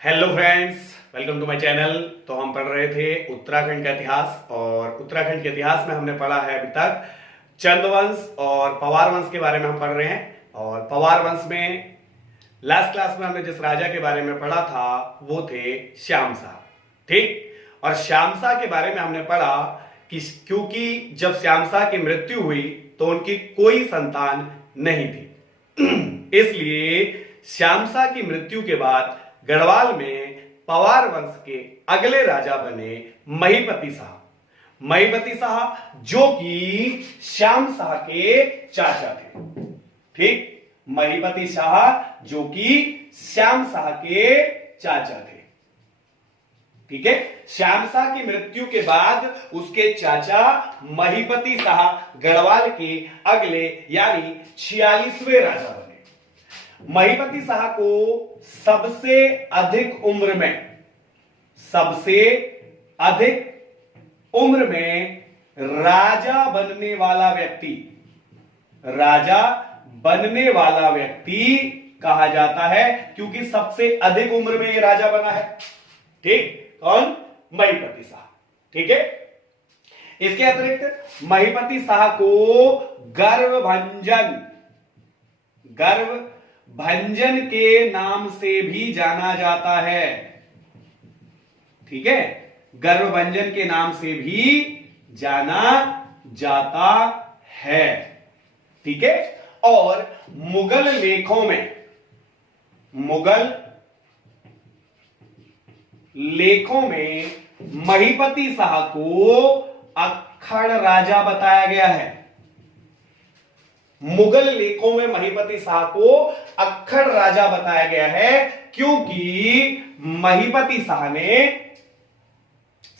Hello friends, welcome to my channel. तो हम पढ़ रहे थे उत्तराखंड का इतिहास और उत्तराखंड के इतिहास में हमने पढ़ा है अभी तक चंदवंश और पवार वंश के बारे में हम पढ़ रहे हैं। और पवार वंश में लास्ट क्लास में हमने जिस राजा के बारे में पढ़ा था वो थे श्याम शाह। ठीक, और श्याम शाह के बारे में हमने पढ़ा कि क्योंकि जब श्याम शाह की मृत्यु हुई तो उनकी कोई संतान नहीं थी इसलिए श्याम शाह की मृत्यु के बाद गढ़वाल में पवार वंश के अगले राजा बने महिपति शाह। महिपति शाह जो कि श्याम शाह के चाचा थे। ठीक, महिपति शाह जो कि श्याम शाह के चाचा थे। ठीक है, श्याम शाह की मृत्यु के बाद उसके चाचा महिपति शाह गढ़वाल के अगले यानी 46वें राजा बने। महिपति शाह को सबसे अधिक उम्र में राजा बनने वाला व्यक्ति कहा जाता है, क्योंकि सबसे अधिक उम्र में ये राजा बना है। ठीक, कौन? महिपति शाह। ठीक है, इसके अतिरिक्त महिपति शाह को गर्वभंजन के नाम से भी जाना जाता है। ठीक है, गर्वभंजन के नाम से भी जाना जाता है। ठीक है, और मुगल लेखों में महिपति शाह को अक्खड़ राजा बताया गया है। मुगल लेखों में महिपति शाह को अक्खड़ राजा बताया गया है, क्योंकि महिपति शाह ने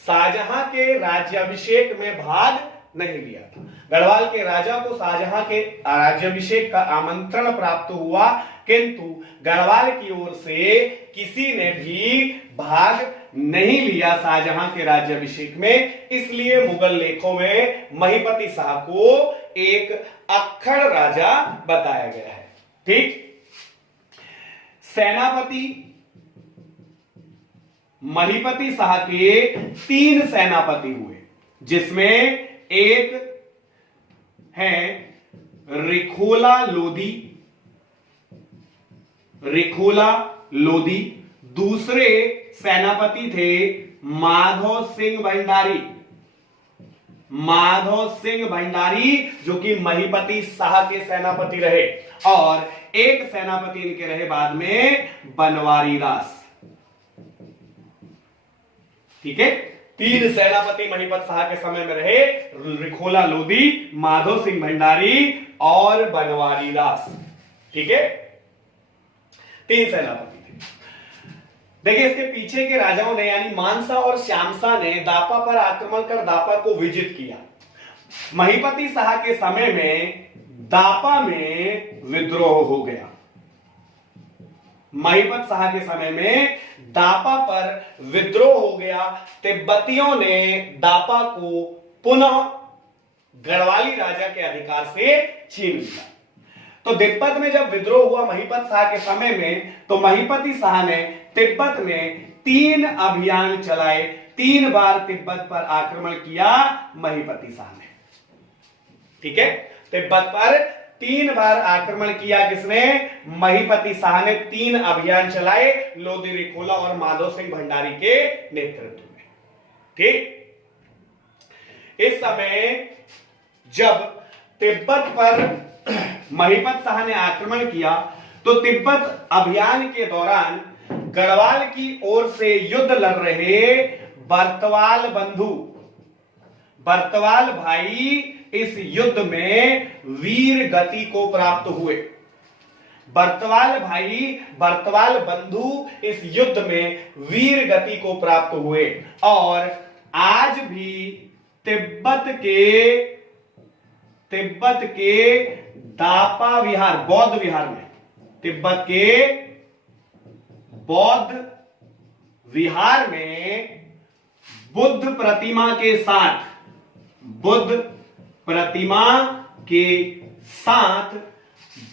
शाहजहां के राज्याभिषेक में भाग नहीं लिया था। गढ़वाल के राजा को शाहजहां के राज्याभिषेक का आमंत्रण प्राप्त हुआ, किंतु गढ़वाल की ओर से किसी ने भी भाग नहीं लिया शाहजहां के राज्याभिषेक में। इसलिए मुगल लेखों में महिपति शाह को एक अक्खड़ राजा बताया गया है। ठीक, सेनापति महिपति शाह के 3 सेनापति हुए, जिसमें एक है रिखोला लोधी, दूसरे सेनापति थे माधव सिंह भंडारी जो कि महिपति शाह के सेनापति रहे, और एक सेनापति इनके रहे बाद में बनवारी दास। ठीक है, 3 सेनापति महिपत शाह के समय में रहे, रिखोला लोधी, माधव सिंह भंडारी और बनवारी दास। ठीक है, 3 सेनापति थे। देखिए, इसके पीछे के राजाओं ने यानी मानसा और श्यामशाह ने दापा पर आक्रमण कर दापा को विजित किया। महिपति शाह के समय में दापा में विद्रोह हो गया। महिपत शाह के समय में दापा पर विद्रोह हो गया। तिब्बतियों ने दापा को पुनः गढ़वाली राजा के अधिकार से छीन लिया। तो तिब्बत में जब विद्रोह हुआ महिपत शाह के समय में, तो महिपति शाह ने तिब्बत में 3 अभियान चलाए। 3 बार तिब्बत पर आक्रमण किया महिपति शाह ने। ठीक है, तिब्बत पर 3 बार आक्रमण किया। किसने? महिपति शाह ने 3 अभियान चलाए, लोधी, रिखोला और माधव सिंह भंडारी के नेतृत्व में। ठीक, इस समय जब तिब्बत पर महिपत शाह ने आक्रमण किया, तो तिब्बत अभियान के दौरान गढ़वाल की ओर से युद्ध लड़ रहे बर्तवाल भाई इस युद्ध में वीर गति को प्राप्त हुए। बर्तवाल बंधु इस युद्ध में वीर गति को प्राप्त हुए, और आज भी तिब्बत के दापा विहार, बौद्ध विहार में, तिब्बत के बौद्ध विहार में बुद्ध प्रतिमा के साथ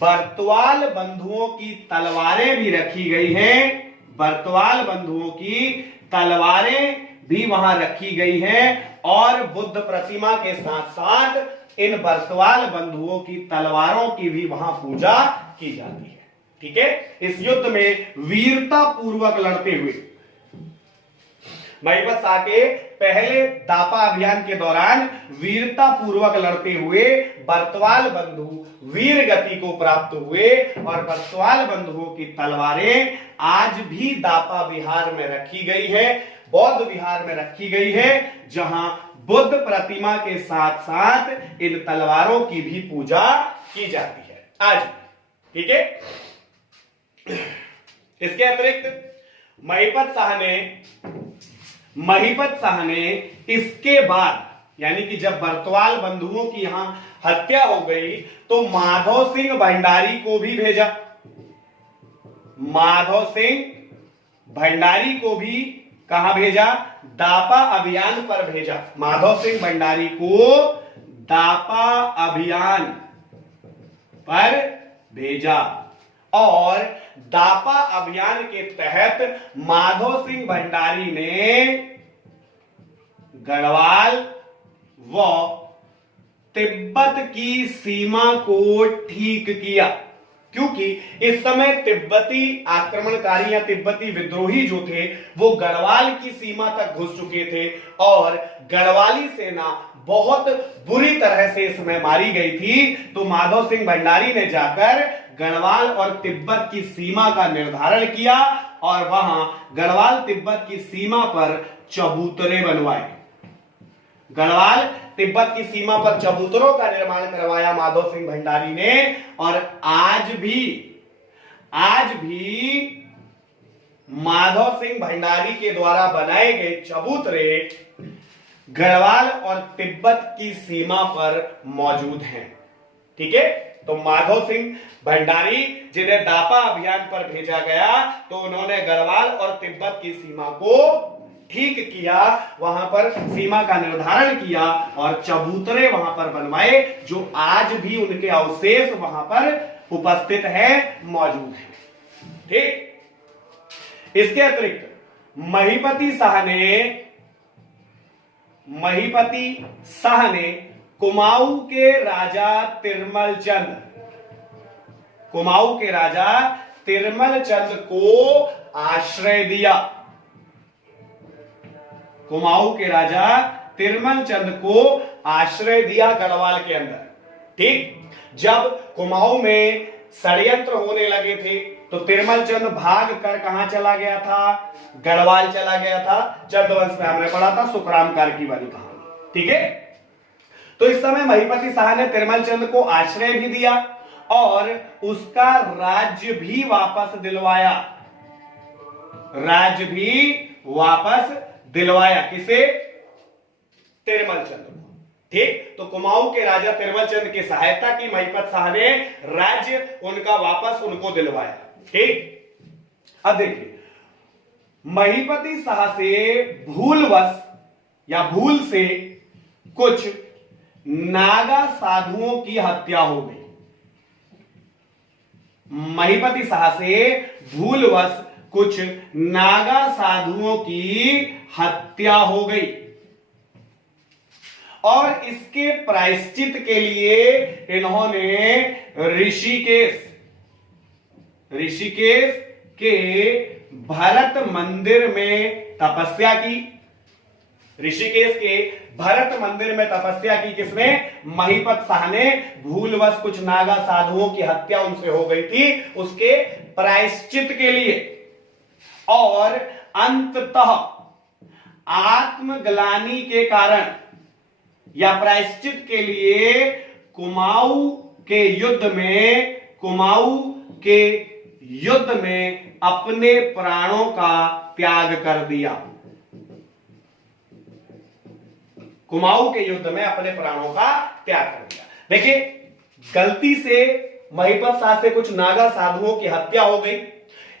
बर्तवाल बंधुओं की तलवारें भी रखी गई हैं, बर्तवाल बंधुओं की तलवारें भी वहां रखी गई हैं और बुद्ध प्रतिमा के साथ साथ इन बर्तवाल बंधुओं की तलवारों की भी वहां पूजा की जाती है। ठीक है, इस युद्ध में वीरता पूर्वक लड़ते हुए महिपत शाह के पहले दापा अभियान के दौरान वीरता पूर्वक लड़ते हुए बर्तवाल बंधु वीर गति को प्राप्त हुए और बर्तवाल बंधुओं की तलवारें आज भी दापा विहार में रखी गई है, बौद्ध विहार में रखी गई है, जहां बुद्ध प्रतिमा के साथ साथ इन तलवारों की भी पूजा की जाती है आज। ठीक है, इसके अतिरिक्त महिपत शाह ने इसके बाद यानी कि जब बर्तवाल बंधुओं की यहां हत्या हो गई तो माधव सिंह भंडारी को भी भेजा। माधव सिंह भंडारी को भी कहां भेजा? दापा अभियान पर भेजा। माधव सिंह भंडारी को दापा अभियान पर भेजा और दापा अभियान के तहत माधव सिंह भंडारी ने गढ़वाल व तिब्बत की सीमा को ठीक किया, क्योंकि इस समय तिब्बती आक्रमणकारी या तिब्बती विद्रोही जो थे वो गढ़वाल की सीमा तक घुस चुके थे और गढ़वाली सेना बहुत बुरी तरह से इसमें मारी गई थी। तो माधव सिंह भंडारी ने जाकर गढ़वाल और तिब्बत की सीमा का निर्धारण किया और वहां गढ़वाल तिब्बत की सीमा पर चबूतरे बनवाए। गढ़वाल तिब्बत की सीमा पर चबूतरों का निर्माण करवाया माधव सिंह भंडारी ने और आज भी माधव सिंह भंडारी के द्वारा बनाए गए चबूतरे गढ़वाल और तिब्बत की सीमा पर मौजूद हैं। ठीक है, तो माधव सिंह भंडारी जिन्हें दापा अभियान पर भेजा गया तो उन्होंने गढ़वाल और तिब्बत की सीमा को ठीक किया, वहां पर सीमा का निर्धारण किया और चबूतरे वहां पर बनवाए जो आज भी उनके अवशेष वहां पर उपस्थित है, मौजूद है। ठीक, इसके अतिरिक्त महिपति शाह ने कुमाऊं के राजा तिरमल चंद को आश्रय दिया। कुमाऊं के राजा तिरमल चंद को आश्रय दिया गढ़वाल के अंदर। ठीक, जब कुमाऊं में षड्यंत्र होने लगे थे तो तिरमल चंद भाग कर कहां चला गया था? गढ़वाल चला गया था। चंद्रवंश में हमने पढ़ा था सुखराम कार्की वाली कहानी। ठीक है, तो इस समय महिपति शाह ने तिरमल चंद को आश्रय भी दिया और उसका राज्य भी वापस दिलवाया। किसे? तिरमल चंद को। ठीक, तो कुमाऊं के राजा तिरमल चंद की सहायता की महिपत शाह ने राज्य उनका वापस उनको दिलवाया। ठीक, अब देखिए महिपति शाह से भूलवश या भूल से कुछ नागा साधुओं की हत्या हो गई। महिपति शाह से भूलवश कुछ नागा साधुओं की हत्या हो गई और इसके प्रायश्चित के लिए इन्होंने ऋषिकेश के भरत मंदिर में तपस्या की। ऋषिकेश के भरत मंदिर में तपस्या की किसने? महिपत शाह ने। भूलवश कुछ नागा साधुओं की हत्या उनसे हो गई थी, उसके प्रायश्चित के लिए और अंततः आत्मग्लानि के कारण या प्रायश्चित के लिए कुमाऊं के युद्ध में अपने प्राणों का त्याग कर दिया। कुमाऊं के युद्ध में अपने प्राणों का त्याग कर दिया। देखिए, गलती से महिपत शाह से कुछ नागा साधुओं की हत्या हो गई।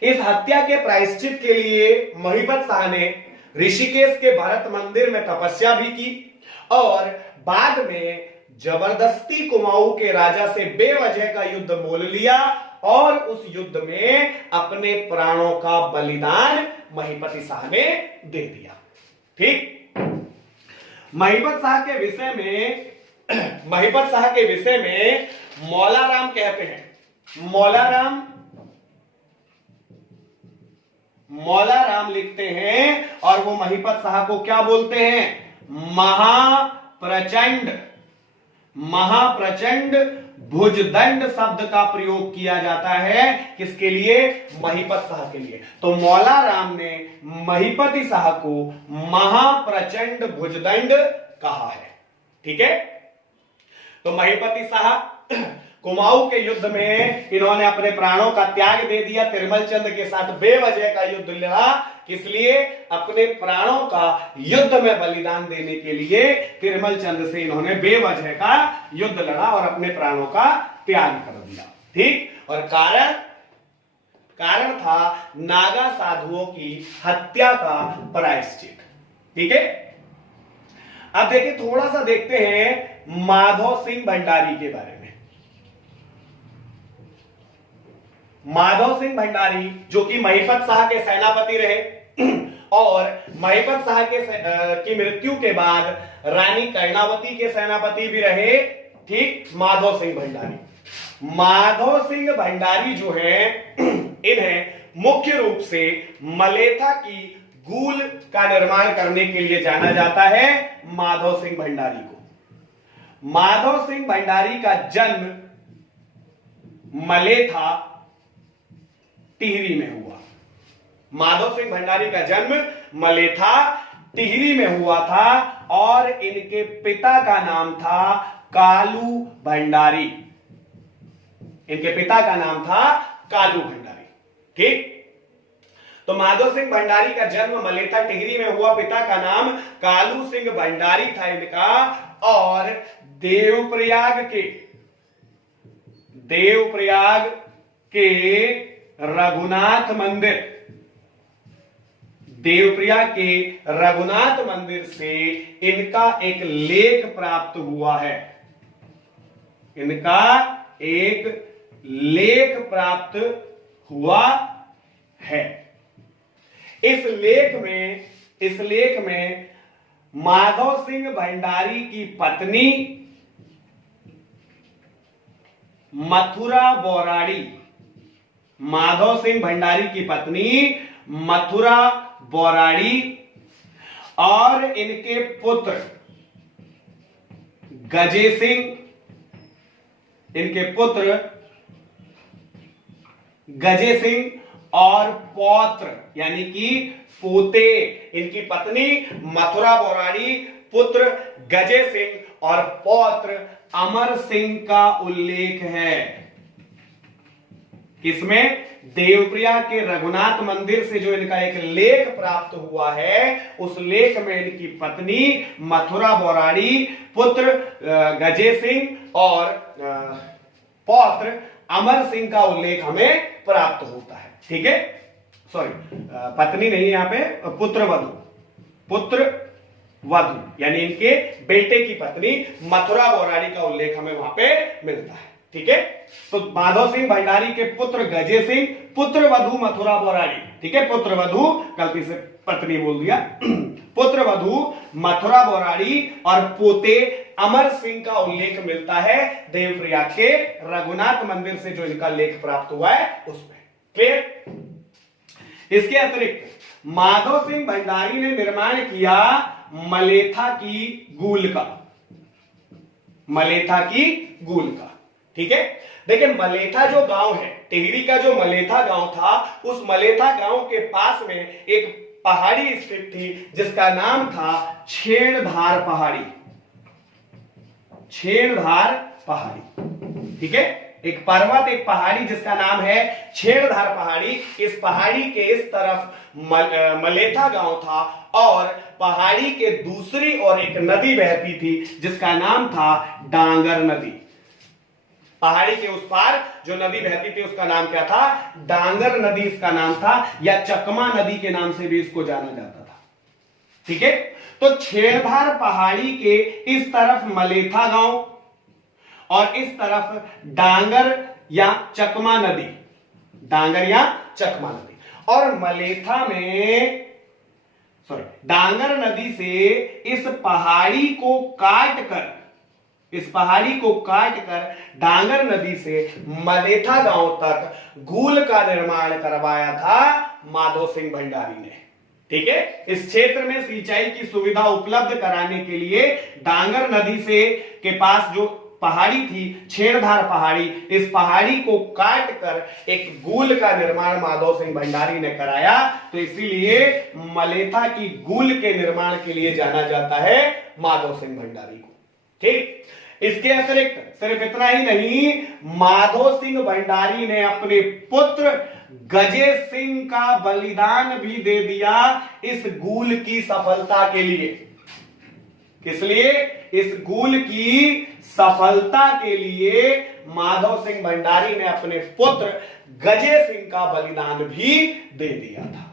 इस हत्या के प्रायश्चित के लिए महिपत शाह ने ऋषिकेश के भरत मंदिर में तपस्या भी की और बाद में जबरदस्ती कुमाऊं के राजा से बेवजह का युद्ध मोल लिया और उस युद्ध में अपने प्राणों का बलिदान महीपति शाह ने दे दिया। ठीक। महीपत शाह के विषय में महीपत शाह के विषय में मौलाराम कहते हैं, मौलाराम लिखते हैं और वो महीपत शाह को क्या बोलते हैं? महाप्रचंड भुजदंड शब्द का प्रयोग किया जाता है। किसके लिए? महीपत शाह के लिए। तो मौलाराम ने महीपति शाह को महाप्रचंड भुजदंड कहा है। ठीक है। तो महीपति शाह कुमाऊं के युद्ध में इन्होंने अपने प्राणों का त्याग दे दिया, तिरमल चंद के साथ बेवजह का युद्ध लड़ा। किस लिए? अपने प्राणों का युद्ध में बलिदान देने के लिए तिरमल चंद से इन्होंने बेवजह का युद्ध लड़ा और अपने प्राणों का त्याग कर दिया। ठीक। और कारण था नागा साधुओं की हत्या का प्रायश्चित। ठीक है। अब देखिए, थोड़ा सा देखते हैं माधव सिंह भंडारी के बारे में। माधव सिंह भंडारी जो कि महीपत शाह के सेनापति रहे और महीपत शाह की मृत्यु के बाद रानी कर्णावती के सेनापति भी रहे। ठीक। माधव सिंह भंडारी जो है, इन्हें मुख्य रूप से मलेथा की गूल का निर्माण करने के लिए जाना जाता है। माधव सिंह भंडारी का जन्म मलेथा टिहरी में हुआ। माधव सिंह भंडारी का जन्म मलेथा टिहरी में हुआ था और इनके पिता का नाम था कालू भंडारी। ठीक। तो माधव सिंह भंडारी का जन्म मलेथा टिहरी में हुआ, पिता का नाम कालू सिंह भंडारी था इनका। और देवप्रयाग के रघुनाथ मंदिर से इनका एक लेख प्राप्त हुआ है। इस लेख में माधव सिंह भंडारी की पत्नी मथुरा बोराड़ी और इनके पुत्र गजे सिंह और पौत्र यानी कि पोते, इनकी पत्नी मथुरा बोराड़ी, पुत्र गजे सिंह और पौत्र अमर सिंह का उल्लेख है। किसमें? देवप्रयाग के रघुनाथ मंदिर से जो इनका एक लेख प्राप्त हुआ है, उस लेख में इनकी पत्नी मथुरा बोराड़ी, पुत्र गजे सिंह और पौत्र अमर सिंह का उल्लेख हमें प्राप्त होता है। ठीक है। सॉरी, पत्नी नहीं, यहां पे पुत्र वधु यानी इनके बेटे की पत्नी मथुरा बोराड़ी का उल्लेख हमें वहां पे मिलता है। ठीक है। तो माधव सिंह भंडारी के पुत्र गजे सिंह, पुत्र वधु मथुरा बोराड़ी। ठीक है। पुत्र वधु, गलती से पत्नी बोल दिया। पुत्र वधु मथुरा बोराड़ी और पोते अमर सिंह का उल्लेख मिलता है देवप्रयाग के रघुनाथ मंदिर से जो इनका लेख प्राप्त हुआ है उसमें। क्लियर। इसके अतिरिक्त माधव सिंह भंडारी ने निर्माण किया मलेथा की गूल का। ठीक है। देखिए, मलेथा जो गांव है, टिहरी का जो मलेथा गांव था, उस मलेथा गांव के पास में एक पहाड़ी स्थित थी जिसका नाम था छेड़धार पहाड़ी। ठीक है। एक पर्वत, एक पहाड़ी जिसका नाम है छेड़धार पहाड़ी। इस पहाड़ी के इस तरफ मलेथा गांव था और पहाड़ी के दूसरी ओर एक नदी बहती थी जिसका नाम था डांगर नदी। पहाड़ी के उस पार जो नदी बहती थी उसका नाम क्या था? डांगर नदी इसका नाम था, या चकमा नदी के नाम से भी इसको जाना जाता था। ठीक है। तो छेड़धार पहाड़ी के इस तरफ मलेथा गांव और इस तरफ डांगर या चकमा नदी, डांगर या चकमा नदी। और मलेथा में डांगर नदी से इस पहाड़ी को काटकर डांगर नदी से मलेथा गांव तक गूल का निर्माण करवाया था माधो सिंह भंडारी ने। ठीक है, इस क्षेत्र में सिंचाई की सुविधा उपलब्ध कराने के लिए डांगर नदी से के पास जो पहाड़ी थी, छेड़धार पहाड़ी, इस पहाड़ी को काटकर एक गूल का निर्माण माधव सिंह भंडारी ने कराया। तो इसीलिए मलेथा की गूल के निर्माण के लिए जाना जाता है माधव सिंह भंडारी को। ठीक, इसके अतिरिक्त सिर्फ इतना ही नहीं, माधव सिंह भंडारी ने अपने पुत्र गजे सिंह का बलिदान भी दे दिया इस गूल की सफलता के लिए। किस लिए? इस गूल की सफलता के लिए माधव सिंह भंडारी ने अपने पुत्र गजे सिंह का बलिदान भी दे दिया था।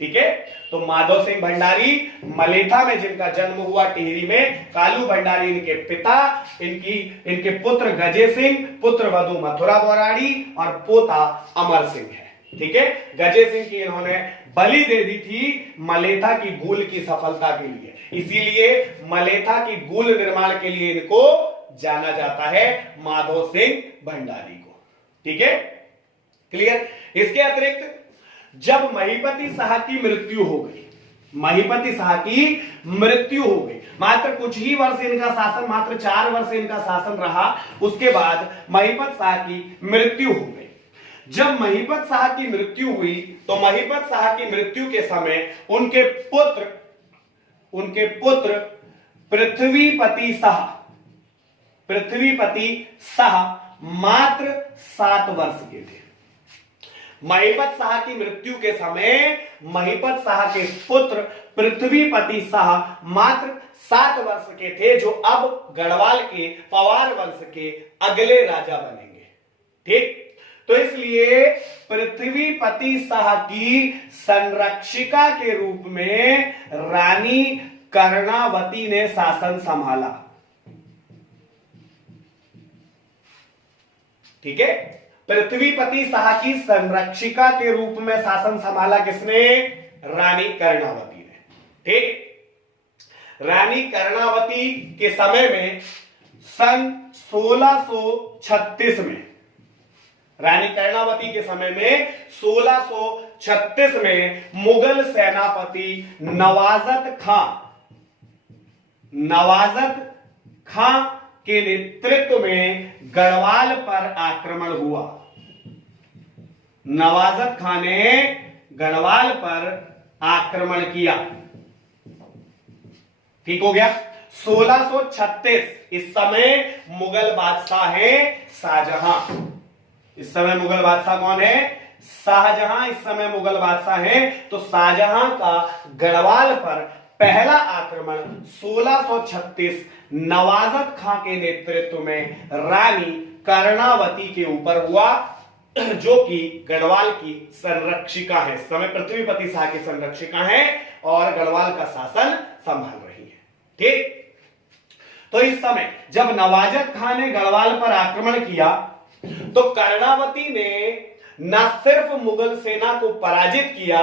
ठीक है, तो माधव सिंह भंडारी मलेथा में जिनका जन्म हुआ टिहरी में, कालू भंडारी इनके पिता, इनके पुत्र गजे सिंह, पुत्र वधु मथुरा बोराड़ी और पोता अमर सिंह है। ठीक है, गजे सिंह की इन्होंने बलि दे दी थी मलेथा की गूल की सफलता के लिए, इसीलिए मलेथा की गूल निर्माण के लिए इनको जाना जाता है माधव सिंह भंडारी को। ठीक है, क्लियर। इसके अतिरिक्त जब महीपति शाह की मृत्यु हो गई, मात्र कुछ ही वर्ष इनका शासन, मात्र 4 वर्ष इनका शासन रहा, उसके बाद महिपत शाह की मृत्यु हो गई। जब महिपत शाह की मृत्यु हुई तो महिपत शाह की मृत्यु के समय उनके पुत्र पृथ्वीपति शाह मात्र 7 वर्ष के थे। महिपत शाह की मृत्यु के समय महिपत शाह के पुत्र पृथ्वीपति शाह मात्र 7 वर्ष के थे, जो अब गढ़वाल के पवार वंश के अगले राजा बनेंगे। ठीक, तो इसलिए पृथ्वीपति शाह की संरक्षिका के रूप में रानी कर्णावती ने शासन संभाला। ठीक है, पृथ्वीपति शाह की संरक्षिका के रूप में शासन संभाला किसने? रानी कर्णावती ने। ठीक, रानी कर्णावती के समय में सन 1636 में, रानी कर्णावती के समय में 1636 में मुगल सेनापति नवाजत खां के नेतृत्व में गढ़वाल पर आक्रमण हुआ। नवाजत खां ने गढ़वाल पर आक्रमण किया। ठीक हो गया। 1636, इस समय मुगल बादशाह है शाहजहां। इस समय मुगल बादशाह कौन है? शाहजहां इस समय मुगल बादशाह है। तो शाहजहां का गढ़वाल पर पहला आक्रमण 1636 नवाजत खां के नेतृत्व में रानी कर्णावती के ऊपर हुआ, जो कि गढ़वाल की संरक्षिका है। इस समय पृथ्वीपति शाह की संरक्षिका है और गढ़वाल का शासन संभाल रही है। ठीक, तो इस समय जब नवाजत खां ने गढ़वाल पर आक्रमण किया तो कर्णावती ने न सिर्फ मुगल सेना को पराजित किया,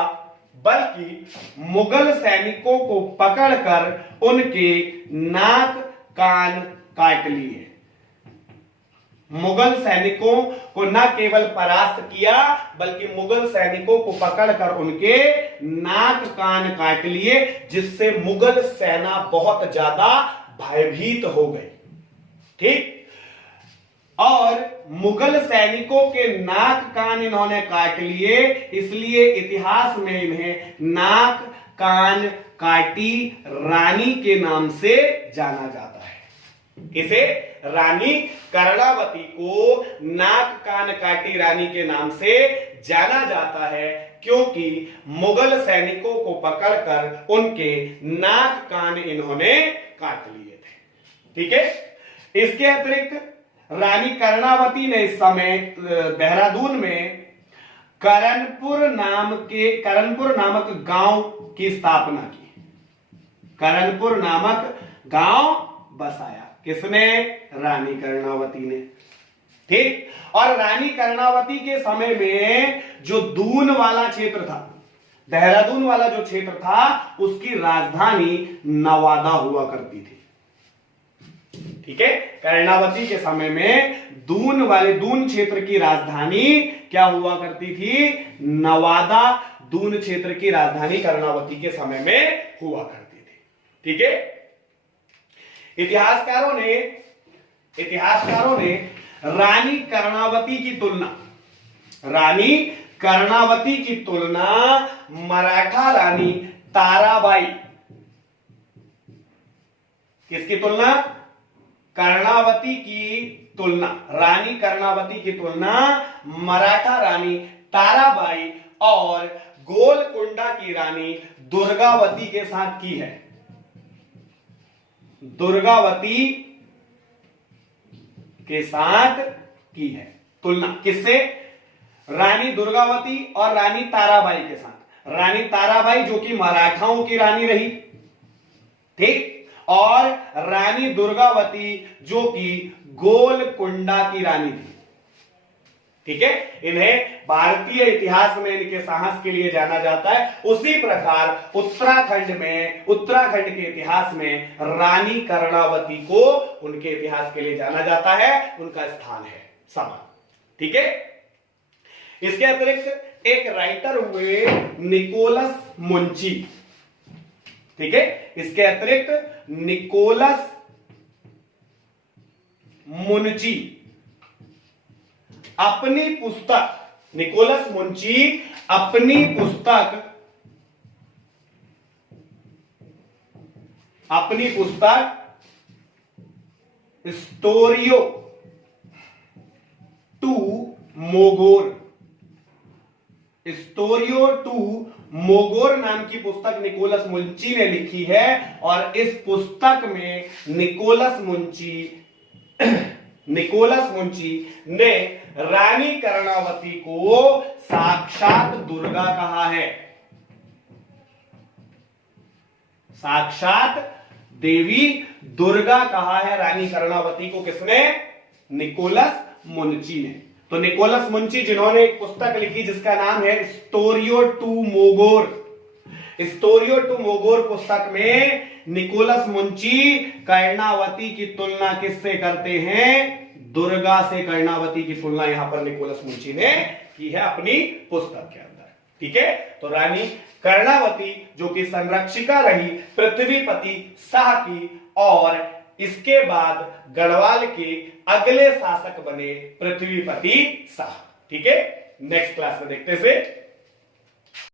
बल्कि मुगल सैनिकों को पकड़कर उनके नाक कान काट लिए। मुगल सैनिकों को न केवल परास्त किया, बल्कि मुगल सैनिकों को पकड़कर उनके नाक कान काट लिए, जिससे मुगल सेना बहुत ज्यादा भयभीत हो गई। ठीक, और मुगल सैनिकों के नाक कान इन्होंने काट लिए, इसलिए इतिहास में इन्हें नाक कान काटी रानी के नाम से जाना जाता है। इसे रानी कर्णावती को नाक कान काटी रानी के नाम से जाना जाता है, क्योंकि मुगल सैनिकों को पकड़कर उनके नाक कान इन्होंने काट लिए थे। ठीक है, इसके अतिरिक्त रानी कर्णावती ने इस समय देहरादून में करणपुर नामक गांव की स्थापना की। करणपुर नामक गांव बसाया। किसने? रानी कर्णावती ने। ठीक। और रानी कर्णावती के समय में जो दून वाला क्षेत्र था, देहरादून वाला जो क्षेत्र था, उसकी राजधानी नवादा हुआ करती थी। ठीक है, कर्णावती के समय में दून क्षेत्र की राजधानी क्या हुआ करती थी? नवादा। दून क्षेत्र की राजधानी कर्णावती के समय में हुआ करती थी। ठीक है, इतिहासकारों ने रानी कर्णावती की तुलना मराठा रानी ताराबाई, किसकी तुलना? रानी कर्णावती की तुलना मराठा रानी ताराबाई और गोलकुंडा की रानी दुर्गावती के साथ की है। दुर्गावती के साथ की है तुलना। किससे? रानी दुर्गावती और रानी ताराबाई के साथ। रानी ताराबाई जो कि मराठाओं की रानी रही, ठीक, और रानी दुर्गावती जो कि गोलकुंडा की रानी थी। ठीक है, इन्हें भारतीय इतिहास में इनके साहस के लिए जाना जाता है। उसी प्रकार उत्तराखंड के इतिहास में रानी कर्णावती को उनके इतिहास के लिए जाना जाता है, उनका स्थान है समान। ठीक है, इसके अतिरिक्त एक राइटर हुए निकोलस मुंची। ठीक है, इसके अतिरिक्त निकोलस मुंची अपनी पुस्तक स्टोरियो टू मोगोर नाम की पुस्तक निकोलस मुंची ने लिखी है। और इस पुस्तक में निकोलस मुंची ने रानी कर्णावती को साक्षात दुर्गा कहा है। साक्षात देवी दुर्गा कहा है रानी कर्णावती को। किसने? निकोलस मुंची ने। तो निकोलस मुंची जिन्होंने एक पुस्तक लिखी जिसका नाम है स्टोरियो टू मोगोर पुस्तक में निकोलस मुंची कर्णावती की तुलना किससे करते हैं? दुर्गा से कर्णावती की तुलना यहां पर निकोलस मुंची ने की है अपनी पुस्तक के अंदर। ठीक है, तो रानी कर्णावती जो कि संरक्षिका रही पृथ्वीपति शाह की, और इसके बाद गढ़वाल के अगले शासक बने पृथ्वीपति शाह। ठीक है, नेक्स्ट क्लास में देखते से